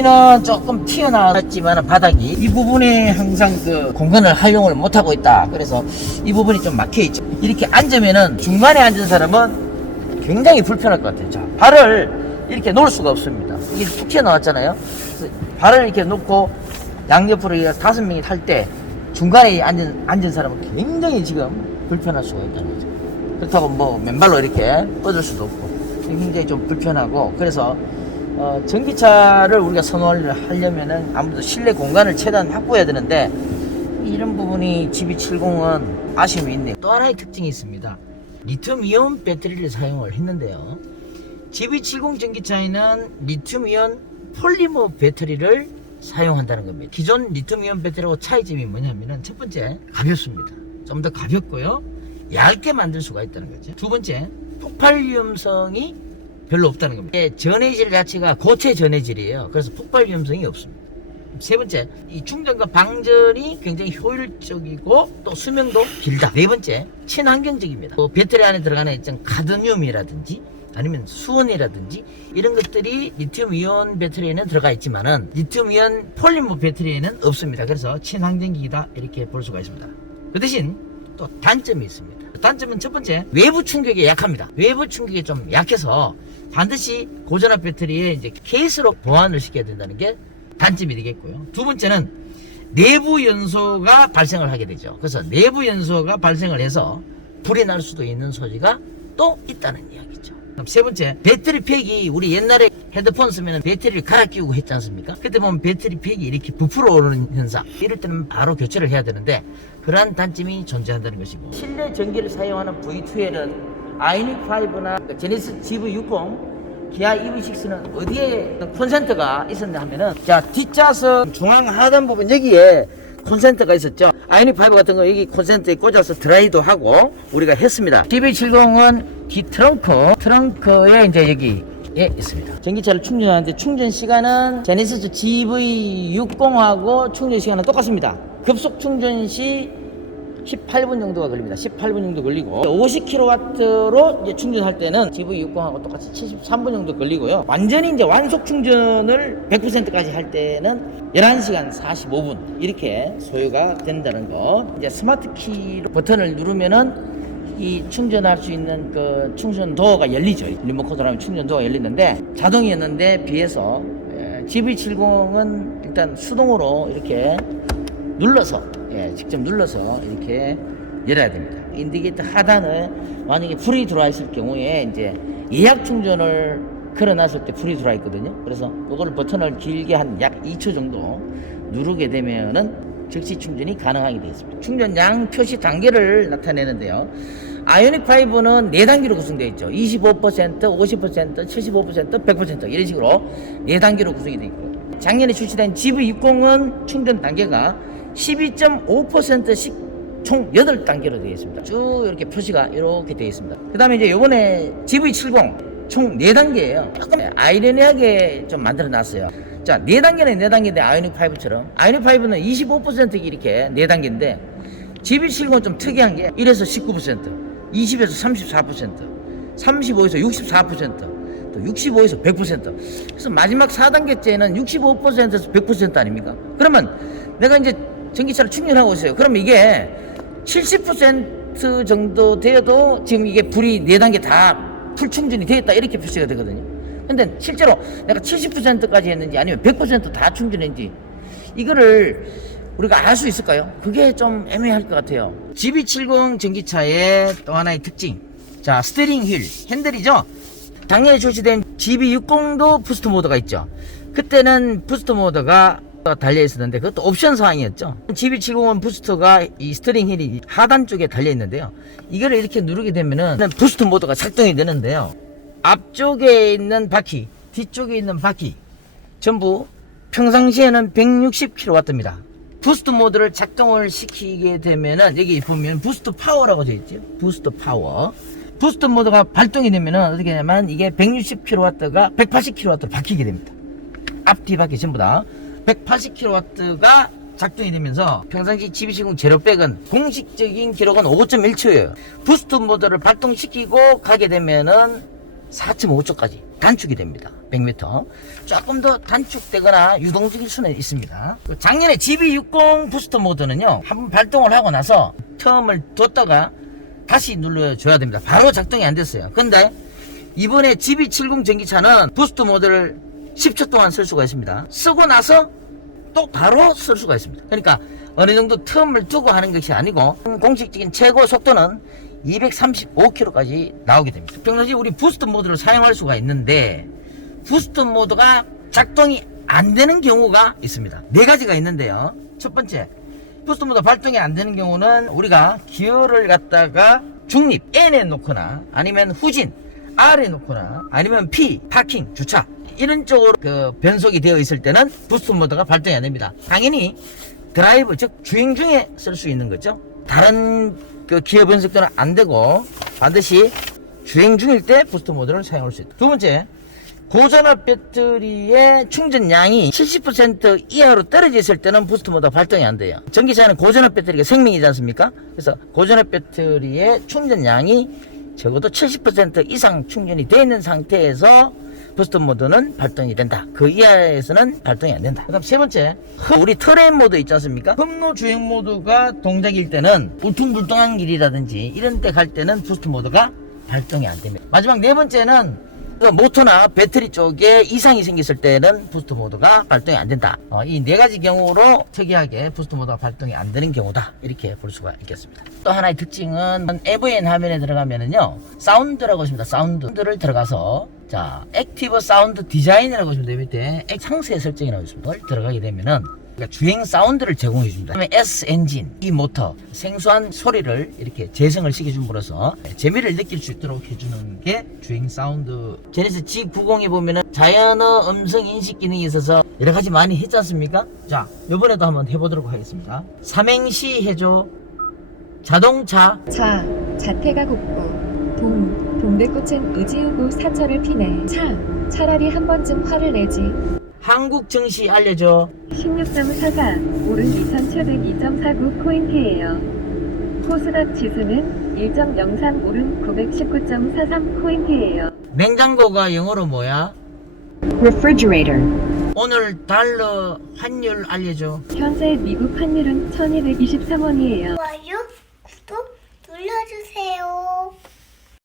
부분이는 조금 튀어나왔지만 바닥이 이 부분이 항상 그 공간을 활용을 못하고 있다. 그래서 이 부분이 좀 막혀있죠. 이렇게 앉으면은 중간에 앉은 사람은 굉장히 불편할 것 같아요. 자, 발을 이렇게 놓을 수가 없습니다. 이게 툭 튀어나왔잖아요. 그래서 발을 이렇게 놓고 양옆으로 5명이 탈 때 중간에 앉은 사람은 굉장히 지금 불편할 수가 있다는 거죠. 그렇다고 뭐 맨발로 이렇게 뻗을 수도 없고 굉장히 좀 불편하고, 그래서 전기차를 우리가 선호를 하려면은 아무래도 실내 공간을 최대한 확보해야 되는데 이런 부분이 GB70은 아쉬움이 있네요. 또 하나의 특징이 있습니다. 리튬이온 배터리를 사용을 했는데요. GB70 전기차에는 리튬이온 폴리머 배터리를 사용한다는 겁니다. 기존 리튬이온 배터리하고 차이점이 뭐냐면은 첫 번째, 가볍습니다. 좀 더 가볍고요, 얇게 만들 수가 있다는 거죠. 두 번째, 폭발 위험성이 별로 없다는 겁니다. 전해질 자체가 고체 전해질이에요. 그래서 폭발 위험성이 없습니다. 세 번째, 이 충전과 방전이 굉장히 효율적이고 또 수명도 길다. 네 번째, 친환경적입니다. 배터리 안에 들어가는 있던 카드뮴이라든지 아니면 수은이라든지 이런 것들이 리튬이온 배터리에는 들어가 있지만은 리튬이온 폴리머 배터리에는 없습니다. 그래서 친환경기이다 이렇게 볼 수가 있습니다. 그 대신 또 단점이 있습니다. 단점은 첫 번째, 외부 충격에 약합니다. 외부 충격이 좀 약해서 반드시 고전압 배터리에 이제 케이스로 보완을 시켜야 된다는 게 단점이 되겠고요. 두 번째는 내부 연소가 발생을 하게 되죠. 그래서 내부 연소가 발생을 해서 불이 날 수도 있는 소지가 또 있다는 이야기죠. 그럼 세 번째, 배터리 팩이 우리 옛날에 핸드폰 쓰면 배터리를 갈아 끼우고 했지 않습니까? 그때 보면 배터리 팩이 이렇게 부풀어 오르는 현상, 이럴 때는 바로 교체를 해야 되는데 그러한 단점이 존재한다는 것이고, 실내 전기를 사용하는 V2에는 아이닉5나 제네시스 GV60, 기아 EV6는 어디에 콘센트가 있었냐 하면은, 자, 뒷좌석 중앙 하단 부분 여기에 콘센트가 있었죠. 아이닉5 같은 거 여기 콘센트에 꽂아서 드라이도 하고 우리가 했습니다. GB70은 뒤 트렁크에 이제 여기에 있습니다. 전기차를 충전하는데 충전 시간은 제네시스 GV60하고 충전 시간은 똑같습니다. 급속 충전 시 18분 정도가 걸립니다. 18분 정도 걸리고 50kW로 이제 충전할 때는 GV60하고 똑같이 73분 정도 걸리고요. 완전히 이제 완속 충전을 100%까지 할 때는 11시간 45분 이렇게 소요가 된다는 거. 이제 스마트 키로 버튼을 누르면은 이 충전할 수 있는 그 충전 도어가 열리죠. 리모컨으로 하면 충전 도어가 열리는데 자동이었는데 비해서 GV70은 일단 수동으로 이렇게 눌러서 직접 눌러서 이렇게 열어야 됩니다. 인디케이터 하단에 만약에 불이 들어와 있을 경우에 이제 예약 충전을 걸어놨을 때 불이 들어와 있거든요. 그래서 이걸 버튼을 길게 한 약 2초 정도 누르게 되면은 즉시 충전이 가능하게 되겠습니다. 충전량 표시 단계를 나타내는데요. 아이오닉5는 4단계로 구성되어 있죠. 25%, 50%, 75%, 100% 이런 식으로 4단계로 구성이 되어 있고, 작년에 출시된 GV60은 충전 단계가 12.5%씩 총 8단계로 되어 있습니다. 쭉 이렇게 표시가 이렇게 되어 있습니다. 그 다음에 이제 요번에 GV70 총 4단계예요. 조금 아이러니하게 좀 만들어 놨어요. 자, 4단계는 4단계인데 아이오닉5처럼 아이오닉5는 25% 이렇게 4단계인데 GB70은 좀 특이한 게 1에서 19%, 20에서 34%, 35에서 64%, 또 65에서 100%. 그래서 마지막 4단계째는 65%에서 100% 아닙니까? 그러면 내가 이제 전기차를 충전하고 있어요. 그러면 이게 70% 정도 되어도 지금 이게 불이 4단계 다 풀 충전이 되었다 이렇게 표시가 되거든요. 근데 실제로 내가 70%까지 했는지 아니면 100% 다 충전했는지 이거를 우리가 알 수 있을까요? 그게 좀 애매할 것 같아요. GB70 전기차의 또 하나의 특징, 자, 스티어링 휠, 핸들이죠. 작년에 출시된 GB60도 부스트 모드가 있죠. 그때는 부스트 모드가 달려 있었는데 그것도 옵션 사항이었죠. GB70은 부스트가 이 스티어링 휠이 하단 쪽에 달려 있는데요. 이거를 이렇게 누르게 되면은 부스트 모드가 작동이 되는데요. 앞쪽에 있는 바퀴, 뒤쪽에 있는 바퀴 전부 평상시에는 160kW입니다. 부스트 모드를 작동을 시키게 되면은 여기 보면 부스트 파워라고 되어 있죠. 부스트 파워. 부스트 모드가 발동이 되면은 어떻게 되냐면 이게 160kW가 180kW로 바뀌게 됩니다. 앞뒤 바퀴 전부 다 180kW가 작동이 되면서 평상시 GB70 제로백은 공식적인 기록은 5.1초예요. 부스트 모드를 발동시키고 가게 되면은 4.5초까지 단축이 됩니다. 100m. 조금 더 단축되거나 유동적일 수는 있습니다. 작년에 GB60 부스터 모드는요, 한번 발동을 하고 나서 텀을 뒀다가 다시 눌러줘야 됩니다. 바로 작동이 안 됐어요. 근데 이번에 GB70 전기차는 부스트 모드를 10초 동안 쓸 수가 있습니다. 쓰고 나서 또 바로 쓸 수가 있습니다. 그러니까 어느 정도 텀을 두고 하는 것이 아니고 공식적인 최고 속도는 235km까지 나오게 됩니다. 평상시 우리 부스트 모드를 사용할 수가 있는데 부스트 모드가 작동이 안 되는 경우가 있습니다. 네 가지가 있는데요. 첫 번째, 부스트 모드 발동이 안 되는 경우는 우리가 기어를 갖다가 중립 N에 놓거나 아니면 후진 R에 놓거나 아니면 P 파킹 주차 이런 쪽으로 그 변속이 되어 있을 때는 부스트 모드가 발동이 안 됩니다. 당연히 드라이브 즉 주행 중에 쓸 수 있는 거죠. 다른 그 기어 변속도는 안 되고 반드시 주행 중일 때 부스트 모드를 사용할 수 있다. 두 번째, 고전압 배터리의 충전량이 70% 이하로 떨어져 있을 때는 부스트 모드가 발동이 안 돼요. 전기차는 고전압 배터리가 생명이지 않습니까? 그래서 고전압 배터리의 충전량이 적어도 70% 이상 충전이 되어 있는 상태에서 부스트 모드는 발동이 된다. 그 이하에서는 발동이 안 된다. 그 다음 세 번째, 우리 터레인 모드 있지 않습니까? 흠로 주행 모드가 동작일 때는 울퉁불퉁한 길이라든지 이런 데 갈 때는 부스트 모드가 발동이 안 됩니다. 마지막 네 번째는 모터나 배터리 쪽에 이상이 생겼을 때는 부스트 모드가 발동이 안 된다. 이 네 가지 경우로 특이하게 부스트 모드가 발동이 안 되는 경우다. 이렇게 볼 수가 있겠습니다. 또 하나의 특징은 AVN 화면에 들어가면은요, 사운드라고 있습니다. 사운드를 들어가서 자, 액티브 사운드 디자인이라고 있습니다. 밑에 상세 설정이라고 있습니다. 들어가게 되면은 주행 사운드를 제공해 줍니다. 그다음에 S 엔진, 이 모터 생소한 소리를 이렇게 재생을 시켜줌으로써 재미를 느낄 수 있도록 해주는 게 주행 사운드. 제네시스 G90에 보면은 자연어 음성 인식 기능이 있어서 여러 가지 많이 했지 않습니까? 자, 이번에도 한번 해보도록 하겠습니다. 삼행시 해줘. 자동차. 자태가 곱고 동백꽃은 의지우고 사철을 피네. 차라리 한 번쯤 화를 내지. 한국 증시 알려줘. 16.44 오른 2702.49 포인트예요. 코스닥 지수는 1.03 오른 919.43 포인트예요. 냉장고가 영어로 뭐야? Refrigerator. 오늘 달러 환율 알려줘. 현재 미국 환율은 1223원이에요. 좋아요, 구독 눌러주세요.